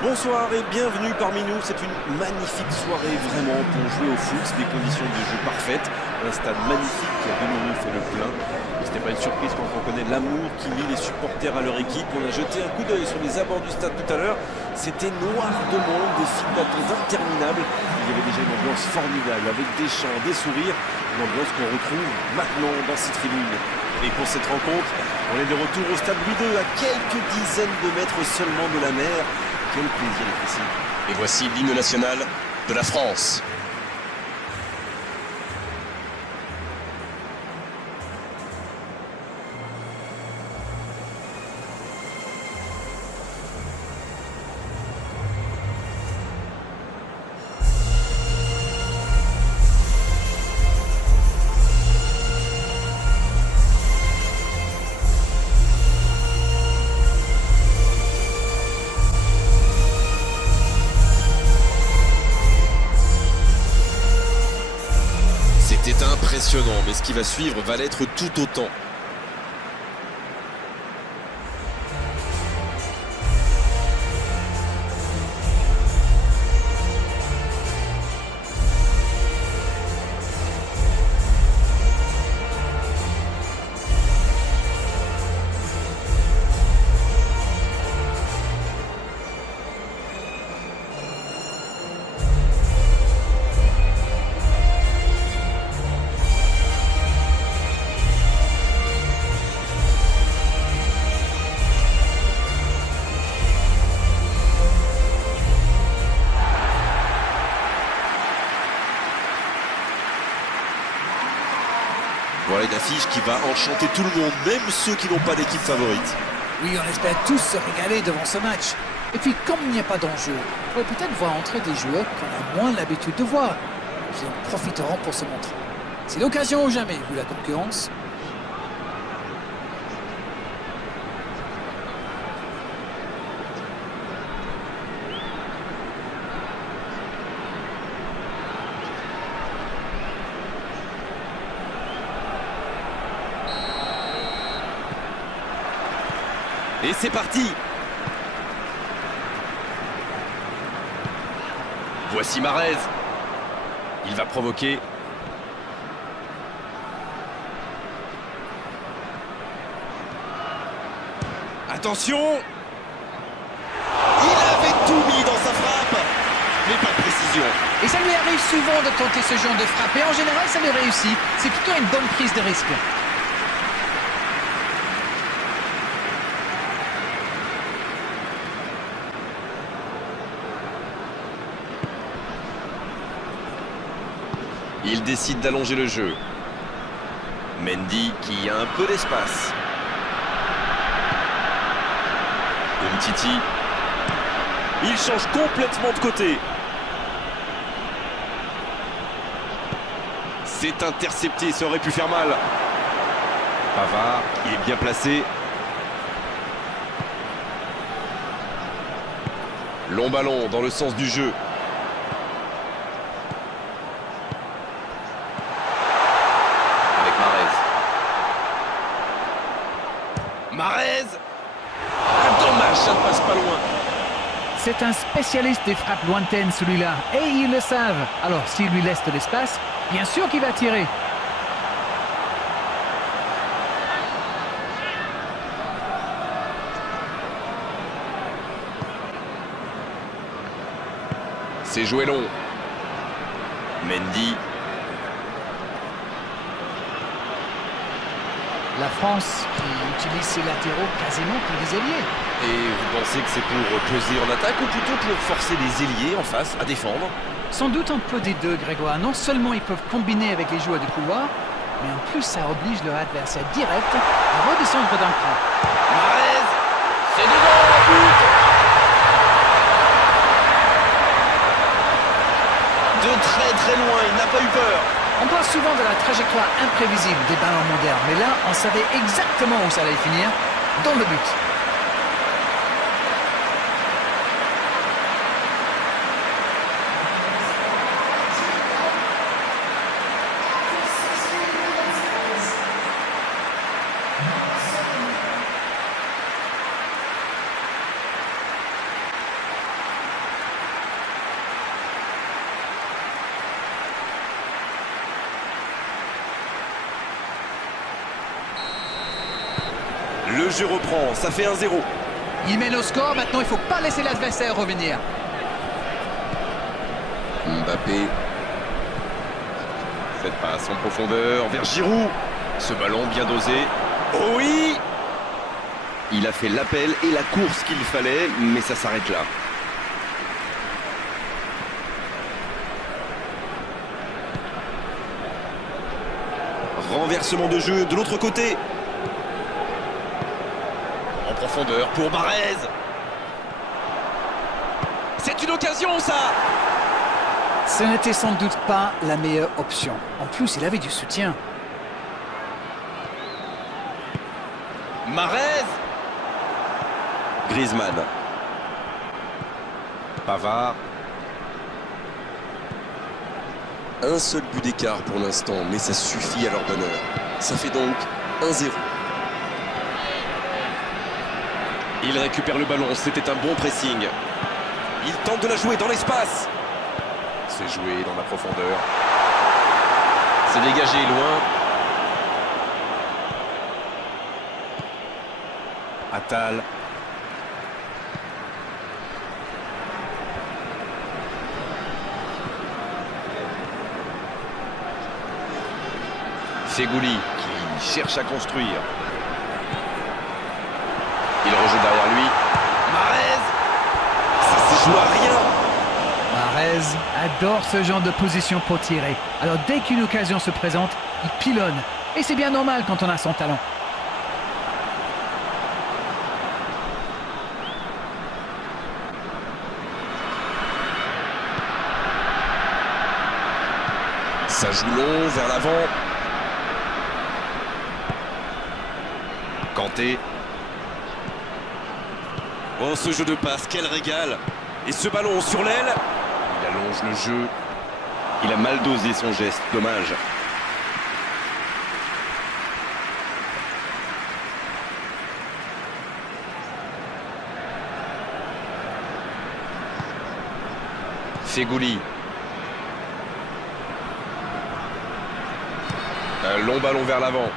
Bonsoir et bienvenue parmi nous. C'est une magnifique soirée vraiment pour jouer au foot. Des conditions de jeu parfaites. Un stade magnifique qui a de nouveau fait le plein. Et c'était pas une surprise quand on connaît l'amour qui lie les supporters à leur équipe. On a jeté un coup d'œil sur les abords du stade tout à l'heure. C'était noir de monde, des files d'attente interminables. Il y avait déjà une ambiance formidable avec des chants, des sourires. Une ambiance qu'on retrouve maintenant dans ces tribunes. Et pour cette rencontre, on est de retour au stade Louis II à quelques dizaines de mètres seulement de la mer. Quel plaisir d'être ici. Et voici l'hymne national de la France. C'était impressionnant, mais ce qui va suivre va l'être tout autant. Voilà une affiche qui va enchanter tout le monde, même ceux qui n'ont pas d'équipe favorite. Oui, on espère tous se régaler devant ce match. Et puis, comme il n'y a pas d'enjeu, on pourrait peut-être voir entrer des joueurs qu'on a moins l'habitude de voir. Ils en profiteront pour se montrer. C'est l'occasion ou jamais, vu la concurrence. Et c'est parti. Voici Mahrez. Il va provoquer. Attention. Il avait tout mis dans sa frappe, mais pas de précision. Et ça lui arrive souvent de tenter ce genre de frappe. Et en général, ça lui réussit. C'est plutôt une bonne prise de risque. Il décide d'allonger le jeu. Mendy qui a un peu d'espace. Umtiti. Il change complètement de côté. C'est intercepté, ça aurait pu faire mal. Pavard, il est bien placé. Long ballon dans le sens du jeu. Mahrez. Ah, dommage, ça ne passe pas loin. C'est un spécialiste des frappes lointaines, celui-là. Et ils le savent. Alors, s'il lui laisse de l'espace, bien sûr qu'il va tirer. C'est joué long. Mendy. La France qui utilise ses latéraux quasiment pour des ailiers. Et vous pensez que c'est pour peser en attaque ou plutôt pour forcer les ailiers en face à défendre? Sans doute un peu des deux, Grégoire. Non seulement ils peuvent combiner avec les joueurs de couloir, mais en plus ça oblige leur adversaire direct à redescendre d'un cran. Mahrez, c'est dedans, but! De très loin, il n'a pas eu peur. On parle souvent de la trajectoire imprévisible des ballons modernes, mais là, on savait exactement où ça allait finir, dans le but. le jeu reprend, ça fait 1-0. Il mène au score, maintenant il ne faut pas laisser l'adversaire revenir. Mbappé. Cette passe en profondeur vers Giroud. Ce ballon bien dosé. Oh oui! Il a fait l'appel et la course qu'il fallait, mais ça s'arrête là. Renversement de jeu de l'autre côté. En profondeur pour Mahrez. C'est une occasion, ça! Ce n'était sans doute pas la meilleure option. En plus, il avait du soutien. Mahrez. Griezmann. Pavard. Un seul but d'écart pour l'instant, mais ça suffit à leur bonheur. Ça fait donc 1-0. Il récupère le ballon, c'était un bon pressing. Il tente de la jouer dans l'espace. C'est joué dans la profondeur. C'est dégagé loin. Attal. Fegouli qui cherche à construire. Il rejoue derrière lui. Mahrez. Ça se joue à rien. Mahrez adore ce genre de position pour tirer. Alors dès qu'une occasion se présente, il pilonne. Et c'est bien normal quand on a son talent. Ça joue long vers l'avant. Kanté. Oh, ce jeu de passe, quel régal! Et ce ballon sur l'aile. Il allonge le jeu. Il a mal dosé son geste, dommage. Fegouli. Un long ballon vers l'avant.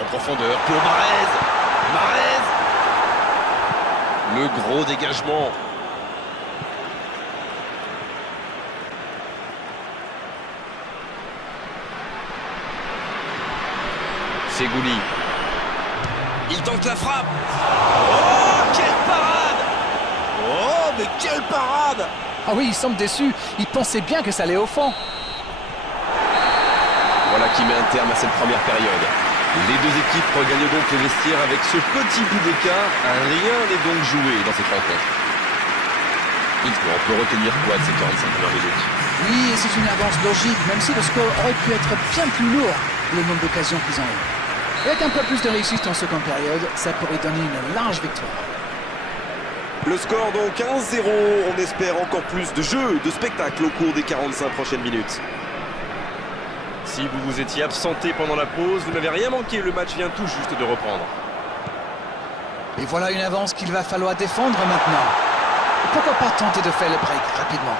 En profondeur pour Mahrez. Mahrez. Le gros dégagement. Fegouli. Il tente la frappe. Oh, quelle parade! Oh, mais quelle parade! Ah oui, il semble déçu. Il pensait bien que ça allait au fond. Voilà qui met un terme à cette première période. Les deux équipes regagnent donc les vestiaires avec ce petit bout d'écart. Rien n'est donc joué dans cette rencontre. Dites-moi, on peut retenir quoi de ces 45 premières minutes? Oui, et c'est une avance logique, même si le score aurait pu être bien plus lourd, le nombre d'occasions qu'ils ont eu. Avec un peu plus de réussite en seconde période, ça pourrait donner une large victoire. Le score donc 1-0. On espère encore plus de jeu, de spectacle au cours des 45 prochaines minutes. Si vous vous étiez absenté pendant la pause, vous n'avez rien manqué. Le match vient tout juste de reprendre. Et voilà une avance qu'il va falloir défendre maintenant. Et pourquoi pas tenter de faire le break rapidement?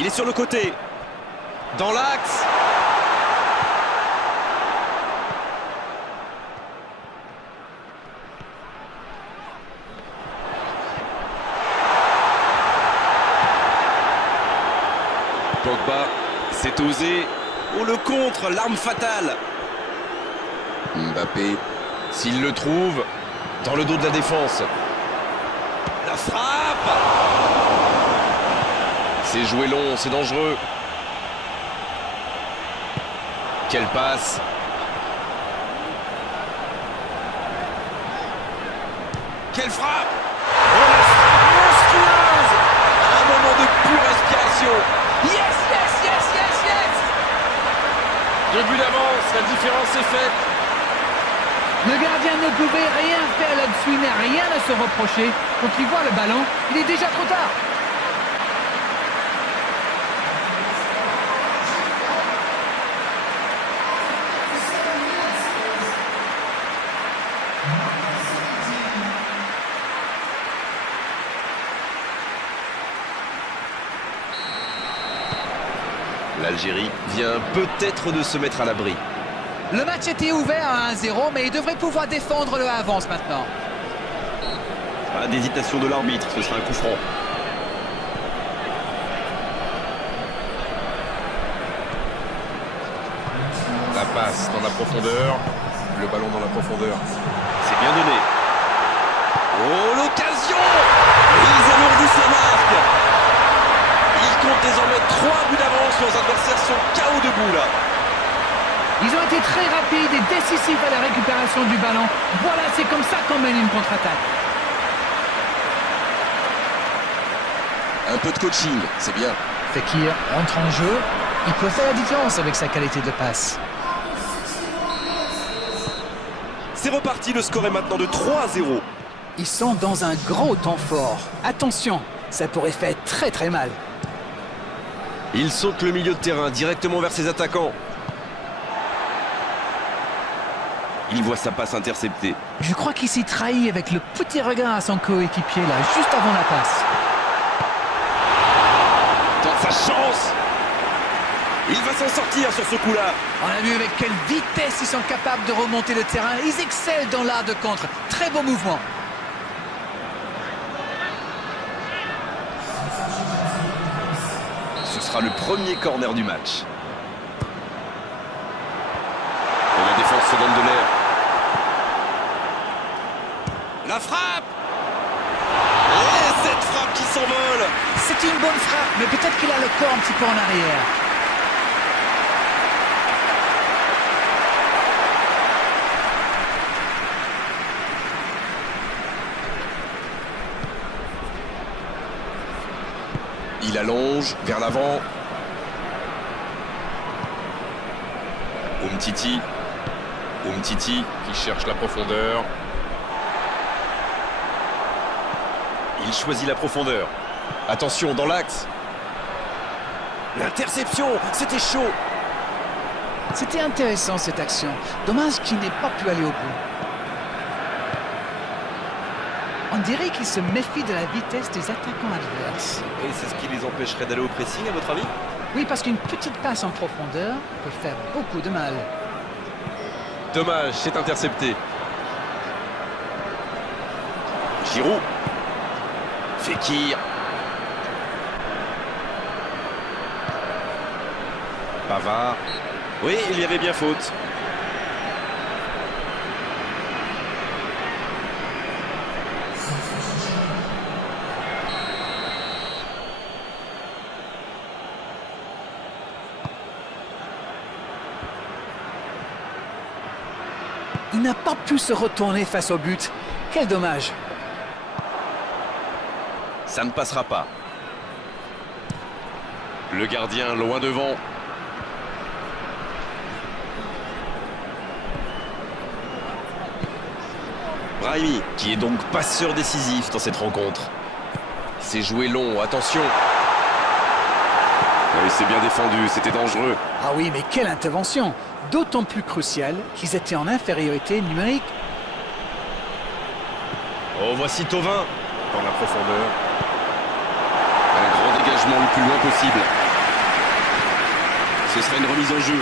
Il est sur le côté. Dans l'axe. Pogba, c'est osé. Oh, le contre, l'arme fatale. Mbappé, s'il le trouve, dans le dos de la défense. La frappe. C'est joué long, c'est dangereux. Quelle passe. Quelle frappe. Oh, la frappe monstrueuse. Un moment de pure inspiration. Yes, yes, yes, yes, yes! 2 buts d'avance, la différence est faite. Le gardien ne pouvait rien faire là-dessus, il n'a rien à se reprocher. Quand il voit le ballon, il est déjà trop tard. L'Algérie vient peut-être de se mettre à l'abri. Le match était ouvert à 1-0, mais il devrait pouvoir défendre le avance maintenant. Pas d'hésitation de l'arbitre, ce sera un coup franc. La passe dans la profondeur. Le ballon dans la profondeur. C'est bien donné. Oh, l'occasion! Ils alourdissent la marque. Ils comptent désormais 3 buts d'avance. Leurs adversaires sont KO debout là. Ils ont été très rapides et décisifs à la récupération du ballon. Voilà, c'est comme ça qu'on mène une contre-attaque. Un peu de coaching, c'est bien. Fekir entre en jeu. Il peut faire la différence avec sa qualité de passe. C'est reparti, le score est maintenant de 3-0. Ils sont dans un gros temps fort. Attention, ça pourrait faire très très mal. Il saute le milieu de terrain directement vers ses attaquants. Il voit sa passe interceptée. Je crois qu'il s'est trahi avec le petit regard à son coéquipier là, juste avant la passe. Tente sa chance. Il va s'en sortir sur ce coup-là. On a vu avec quelle vitesse ils sont capables de remonter le terrain. Ils excellent dans l'art de contre. Très beau mouvement. Ce sera le premier corner du match. Et la défense se donne de l'air. La frappe! Et cette frappe qui s'envole! C'est une bonne frappe, mais peut-être qu'il a le corps un petit peu en arrière. Il allonge vers l'avant. Umtiti. Umtiti Qui cherche la profondeur. Il choisit la profondeur. Attention, dans l'axe. L'interception, c'était chaud. C'était intéressant cette action. Dommage qu'il n'ait pas pu aller au bout. On dirait qu'il se méfie de la vitesse des attaquants adverses. Et c'est ce qui les empêcherait d'aller au pressing, à votre avis? Oui, parce qu'une petite passe en profondeur peut faire beaucoup de mal. Dommage, c'est intercepté. Giroud. Fekir. Pavard. Oui, il y avait bien faute. Il n'a pas pu se retourner face au but. Quel dommage. Ça ne passera pas. Le gardien loin devant. Brahimi, qui est donc passeur décisif dans cette rencontre. C'est joué long, attention. Oui, c'est bien défendu, c'était dangereux. Ah oui, mais quelle intervention! D'autant plus cruciale qu'ils étaient en infériorité numérique. Oh, voici Thauvin. Dans la profondeur. Un grand dégagement le plus loin possible. Ce serait une remise en jeu.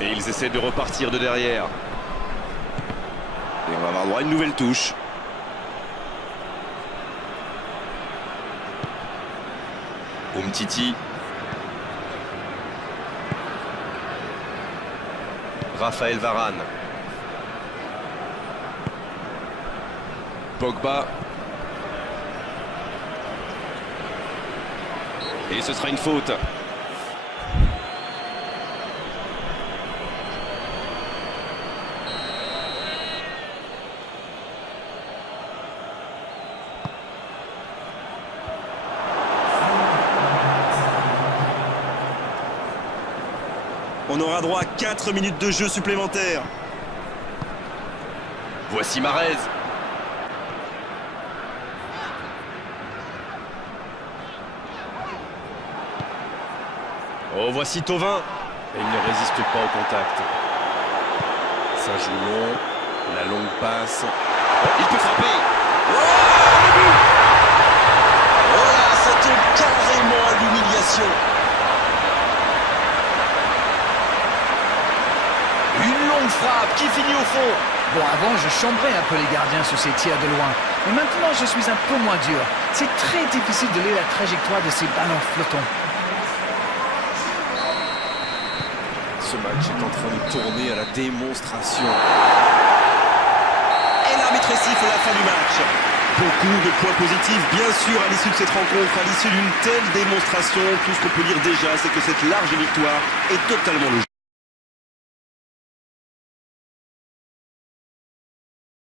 Et ils essaient de repartir de derrière. Et on va avoir droit à une nouvelle touche. Umtiti. Raphaël Varane. Pogba. Et ce sera une faute. On aura droit à 4 minutes de jeu supplémentaires. Voici Mahrez. Oh, voici Thauvin. Et il ne résiste pas au contact. Ça joue long. La longue passe. Oh, il peut frapper. Oh, le but! carrément à l'humiliation. Une longue frappe qui finit au fond. Bon, avant, je chambrais un peu les gardiens sur ces tirs de loin. Mais maintenant, je suis un peu moins dur. C'est très difficile de lire la trajectoire de ces ballons flottants. Ce match est en train de tourner à la démonstration. Et l'arbitre siffle la fin du match. Beaucoup de points positifs, bien sûr, à l'issue de cette rencontre, à l'issue d'une telle démonstration. Tout ce qu'on peut dire déjà, c'est que cette large victoire est totalement logique.